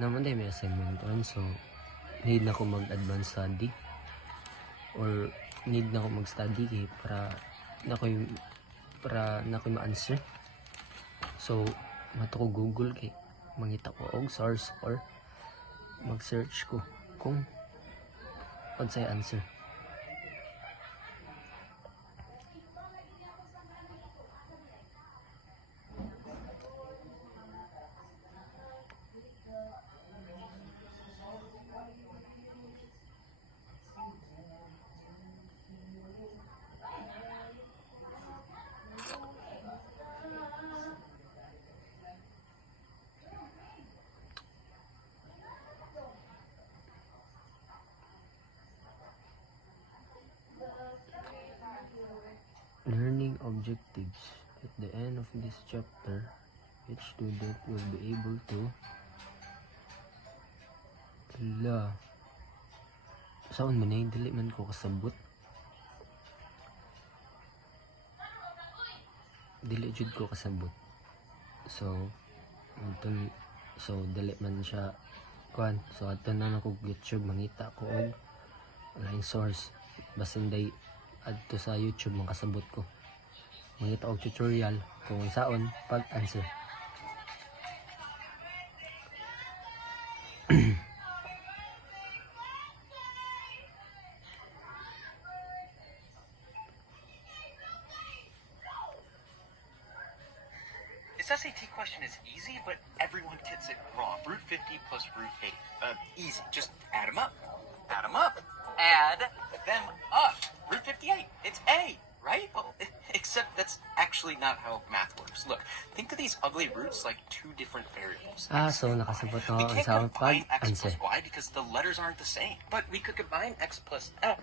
Naman tayo may assignment on, so need na ko mag-advance study or need na ko mag-study kay para na ko'y ma-answer. So mato ko Google kay mangita ko og source or mag-search ko kung unsay answer. Learning objectives. At the end of this chapter, each student will be able to saan man eh, dili man ko kasabot. Dili jud ko kasabot. So dili man siya kuan. So ato na ako YouTube mangita ko og laing source. Basin day adto sa YouTube makasabot ko. Mangita og tutorial kung saon pag-answer. This SAT question is easy, but everyone gets it wrong. Root 50 plus root 8. Easy. Just add them up. Add them up. Add them up. Root 58. It's A, right? Well, except that's actually not how math works. Look, think of these ugly roots like two different variables. So nakasabot We na can't sa combine x pag-answer. plus y because the letters aren't the same. But we could combine x plus f